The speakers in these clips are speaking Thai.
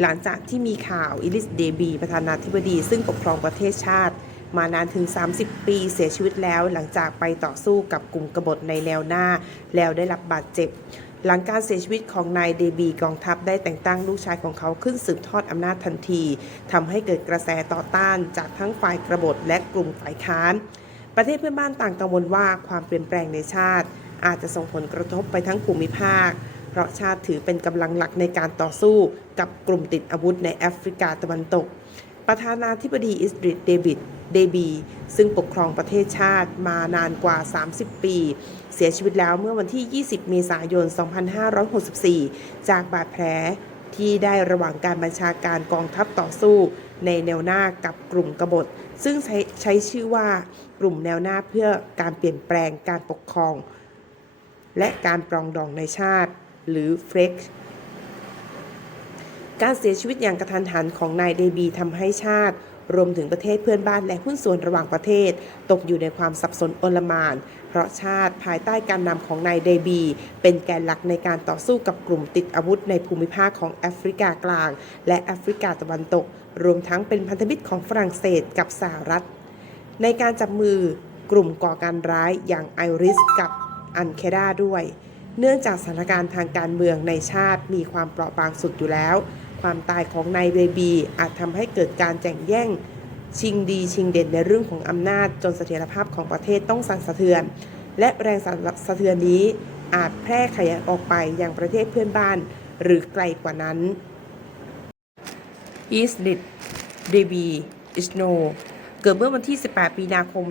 หลังจากที่มีข่าวอิลิสเดบีประธานาธิบดีซึ่งปกครองประเทศชาติ มานานถึง 30 ปีเสียชีวิตแล้ว หลังจากไปต่อสู้กับกลุ่มกบฏในแนวหน้า แล้วได้รับบาดเจ็บ หลังการเสียชีวิตของนายเดบีกองทัพได้แต่งตั้งลูกชายของเขาขึ้นสืบทอดอำนาจทันทีทำให้เกิดกระแสต่อต้านจากทั้งฝ่ายกบฏและกลุ่มฝ่ายค้าน ประเทศเพื่อนบ้านต่างกังวลว่าความเปลี่ยนแปลงในชาติ อาจจะส่งผลกระทบไปทั้งภูมิภาค เพราะชาติถือเป็นกำลังหลักในการต่อสู้กับกลุ่มติดอาวุธในแอฟริกาตะวันตก ประธานาธิบดีอิสริดเดวิดเดบี ซึ่งปกครองประเทศชาติมานานกว่า 30 ปี เสียชีวิตแล้วเมื่อวันที่ 20 เมษายน 2564 จากบาดแผลที่ได้ระหว่างการบัญชาการกองทัพต่อสู้ ในแนวหน้ากับกลุ่มกบฏ ซึ่งใช้ใช้ชื่อว่ากลุ่มแนวหน้าเพื่อการเปลี่ยนแปลงการปกครอง และการปรองดองในชาติ หรือเฟรกการเสียชีวิตอย่างกระทันหันของนายเดบีทำให้ชาติ รวมถึงประเทศเพื่อนบ้านและหุ้นส่วนระหว่างประเทศ ตกอยู่ในความสับสนโอลมาน เพราะชาติภายใต้การนำของนายเดบี เป็นแกนหลักในการต่อสู้กับกลุ่มติดอาวุธในภูมิภาคของแอฟริกากลาง และแอฟริกาตะวันตก รวมทั้งเป็นพันธมิตรของฝรั่งเศสกับสหรัฐ ในการจับมือกลุ่มก่อการร้ายอย่างไอริสกับอันเคดาด้วย เนื่องจากสถานการณ์ทางการเมืองในชาติมีความเปราะบางสุดอยู่แล้ว ความตายของนายเบบีอาจทำให้เกิดการแข่งแย่ง ชิงดีชิงเด่นในเรื่องของอำนาจจนเสถียรภาพของประเทศต้องสั่นสะเทือน และแรงสั่นสะเทือนนี้อาจแพร่ขยายออกไปยังประเทศเพื่อนบ้าน หรือไกลกว่านั้นอีสลิดเดบีอิสโนเกิดเมื่อวันที่ 18 มีนาคม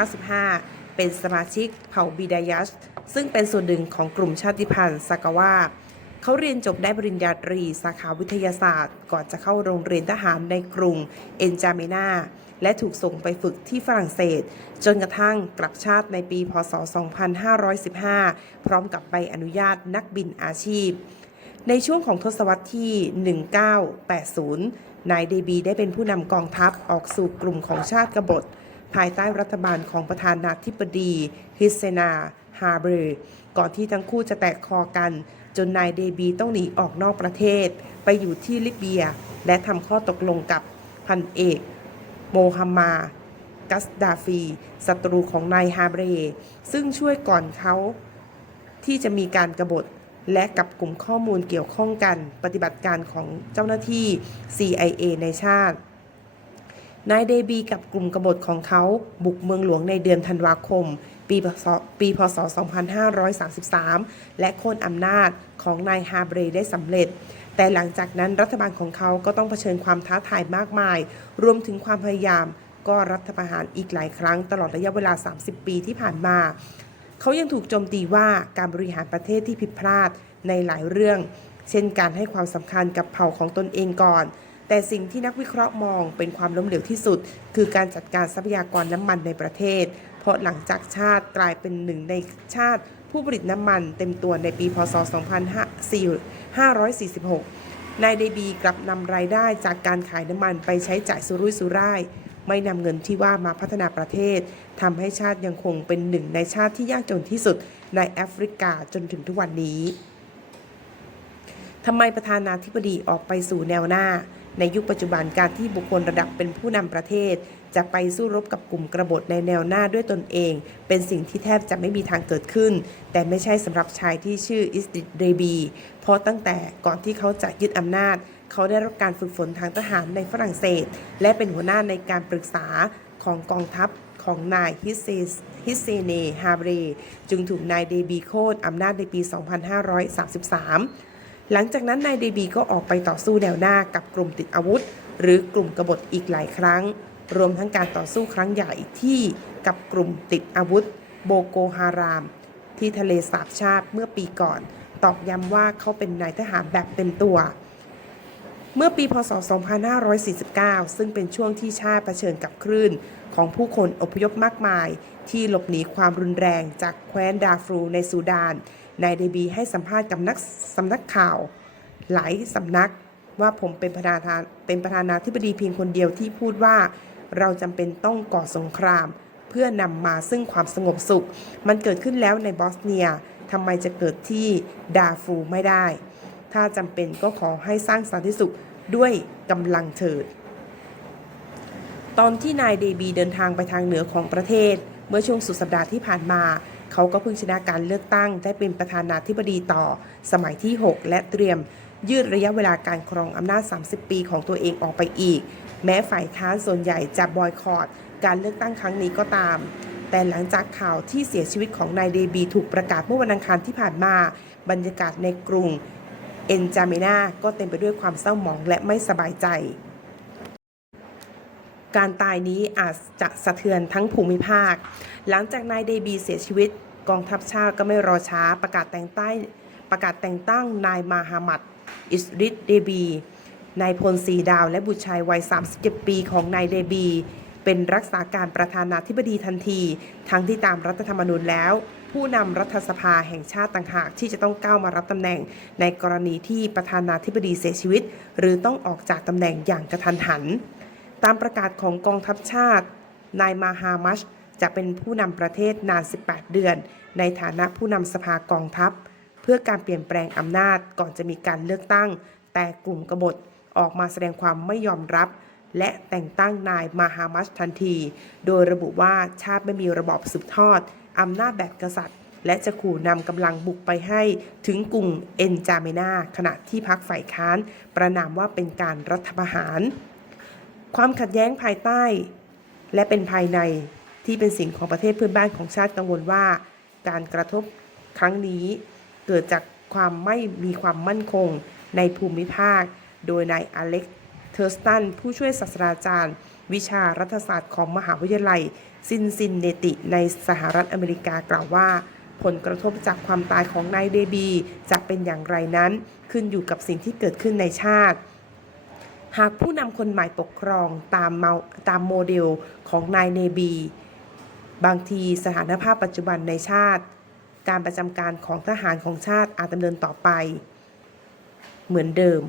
2495 เป็นสมาชิกเผ่าบิดายัส ซึ่งเป็นส่วนหนึ่งของกลุ่มชาติพันธุ์ซากาวาเขาเรียนจบได้ปริญญาตรี สาขาวิทยาศาสตร์ ก่อนจะเข้าโรงเรียนทหารในกรุงเอนจาเมนาและถูกส่งไปฝึกที่ฝรั่งเศส จนกระทั่งกลับชาติในปี พศ 2515 พร้อมกับใบอนุญาตนักบินอาชีพ ในช่วงของทศวรรษที่ 1980 นายเดบีได้เป็นผู้นำกองทัพออกสู่กลุ่มของชาติกบฏ ภายใต้รัฐบาลของประธานาธิบดีฮิสเซนาฮาเบรก่อนที่ทั้งคู่จะแตกคอกัน จนนายเดบีต้องหนีออกนอกประเทศ ไปอยู่ที่ลิเบีย และทำข้อตกลงกับพันเอก โมฮัมมากัสดาฟีศัตรูของนายฮาเบรซึ่งช่วยก่อนเขาที่จะมีการกรบฏและกับกลุ่มข้อมูลเกี่ยวข้องกัน ปฏิบัติการของเจ้าหน้าที่ CIA ในชาติ นายเดบีกับกลุ่มกบฏของเขาบุกเมืองหลวงในเดือนธันวาคม ปีพศปีพศ 2533 และโค่นอำนาจของนายฮาเบรได้สำเร็จ แต่หลังจากนั้นรัฐบาลของเขาก็ต้องเผชิญความท้าทายมากมาย รวมถึงความพยายามก็รัฐประหารอีกหลายครั้งตลอดระยะเวลา 30 ปีที่ผ่านมา เขายังถูกโจมตีว่าการบริหารประเทศที่ผิดพลาดในหลายเรื่อง เช่นการให้ความสำคัญกับเผ่าของตนเองก่อน แต่สิ่งที่นักวิเคราะห์มองเป็นความล้มเหลวที่สุด คือการจัดการทรัพยากรน้ำมันในประเทศ เพราะหลังจากชาติกลายเป็นหนึ่งในชาติผู้ผลิตน้ำมันเต็มตัวในปีพศ 2546 นายเดบีกลับนำรายได้จากการขายน้ำมันไปใช้จ่ายสุรุ่ยสุร่าย ไม่นำเงินที่ว่ามาพัฒนาประเทศทำให้ชาติยังคงเป็นหนึ่งในชาติที่ยากจนที่สุดในแอฟริกาจนถึงทุกวันนี้ทำไมประธานาธิบดีออกไปสู่แนวหน้า ในยุคปัจจุบันการที่บุคคลระดับเป็นผู้นำประเทศ จะไปสู้รบกับกลุ่มกบฏในแนวหน้าด้วยตนเอง เป็นสิ่งที่แทบจะไม่มีทางเกิดขึ้น แต่ไม่ใช่สำหรับชายที่ชื่ออิสติดเรบี เพราะตั้งแต่ก่อนที่เขาจะยึดอำนาจ เขาได้รับการฝึกฝนทางทหารในฝรั่งเศส และเป็นหัวหน้าในการปรึกษาของกองทัพของนายฮิเซฮิเซเนฮาเบร จึงถูกนายเดบีโค่นอำนาจในปี 2533 หลังจากนั้นนายเดบีก็ออกไปต่อสู้แนวหน้ากับกลุ่มติดอาวุธ หรือกลุ่มกบฏอีกหลายครั้ง รวมทั้งการต่อสู้ครั้งใหญ่ที่กับกลุ่มติดอาวุธ โบโกฮาราม ที่ทะเลสาบชาติเมื่อปีก่อน ตอกย้ำว่าเขาเป็นนายทหารแบบเต็มตัว เมื่อปีพศ 2549 ซึ่งเป็นช่วงที่ชาติเผชิญกับคลื่นของผู้คนอพยพมากมาย ที่หลบหนีความรุนแรงจากแคว้นดาฟรูในซูดาน นายเดบีให้สัมภาษณ์กับนักสำนักข่าว หลายสำนักว่าผมเป็นประธานเป็นประธานาธิบดีเพียงคนเดียวที่พูดว่า เราจำเป็นต้องก่อสงคราม เพื่อนำมาซึ่งความสงบสุข มันเกิดขึ้นแล้วในบอสเนียทำไมจะเกิดที่ดาฟูไม่ได้ ถ้าจำเป็นก็ขอให้สร้างสันติสุขด้วยกำลังเถิด ตอนที่นายเดบีเดินทางไปทางเหนือของประเทศ เมื่อช่วงสุดสัปดาห์ที่ผ่านมา เขาก็เพิ่งชนะการเลือกตั้ง ได้เป็นประธานาธิบดีต่อสมัยที่ 6 และเตรียมยืดระยะเวลาการครองอำนาจ 30 ปีของตัวเองออกไปอีก แม้ฝ่ายค้านส่วนใหญ่จะบอยคอรดการเลือกตั้งครั้งนี้ก็ตาม แต่หลังจากข่าวที่เสียชีวิตของนายเดบีถูกประกาศเมื่อวันอังคารที่ผ่านมา บรรยากาศในกรุงเอนจาเมนาก็เต็มไปด้วยความเศร้าหมองและไม่สบายใจ การตายนี้อาจจะสะเทือนทั้งภูมิภาค หลังจากนายเดบีเสียชีวิต กองทัพชาติก็ไม่รอช้าประกาศแต่งตั้งประกาศแต่งตั้งนายมาฮามัดอิสริดเดบีนายพลสีดาวและบุตรชายวัย 37 ปีของนายเดบี เป็นรักษาการประธานาธิบดีทันที ทั้งที่ตามรัฐธรรมนูญแล้ว ผู้นำรัฐสภาแห่งชาติต่างหากที่จะต้องก้าวมารับตำแหน่ง ในกรณีที่ประธานาธิบดีเสียชีวิต หรือต้องออกจากตำแหน่งอย่างกระทันหัน ตามประกาศของกองทัพชาติ นายมาฮามัชจะเป็นผู้นำประเทศนาน 18 เดือน ในฐานะผู้นำสภากองทัพ เพื่อการเปลี่ยนแปลงอำนาจก่อนจะมีการเลือกตั้ง แต่กลุ่มกบฏออกมาแสดงความไม่ยอมรับ และแต่งตั้งนายมาฮามัชทันที โดยระบุว่าชาติไม่มีระบอบสืบทอดอำนาจแบบกษัตริย์ และจะขู่นำกำลังบุกไปให้ถึงกรุงเอนจาเมนาขณะที่พักฝ่ายค้าน ประนามว่าเป็นการรัฐประหาร ความขัดแย้งภายใต้ และเป็นภายในที่เป็นสิ่งของประเทศเพื่อนบ้านของชาติกังวลว่า การกระทบครั้งนี้เกิดจากความไม่มีความมั่นคงในภูมิภาค โดยนายอเล็กเทอร์สตัน ผู้ช่วยศาสตราจารย์ วิชารัฐศาสตร์ของมหาวิทยาลัย ซินซินเนติ ในสหรัฐอเมริกากล่าวว่า ผลกระทบจากความตายของนายเดบี จะเป็นอย่างไรนั้น ขึ้นอยู่กับสิ่งที่เกิดขึ้นในชาติ หากผู้นำคนใหม่ปกครองตามเมาตามโมเดลของนายเนบี บางทีสถานภาพปัจจุบันในชาติ การประจำการของทหารของชาติอาจดำเนินต่อไป เหมือนเดิม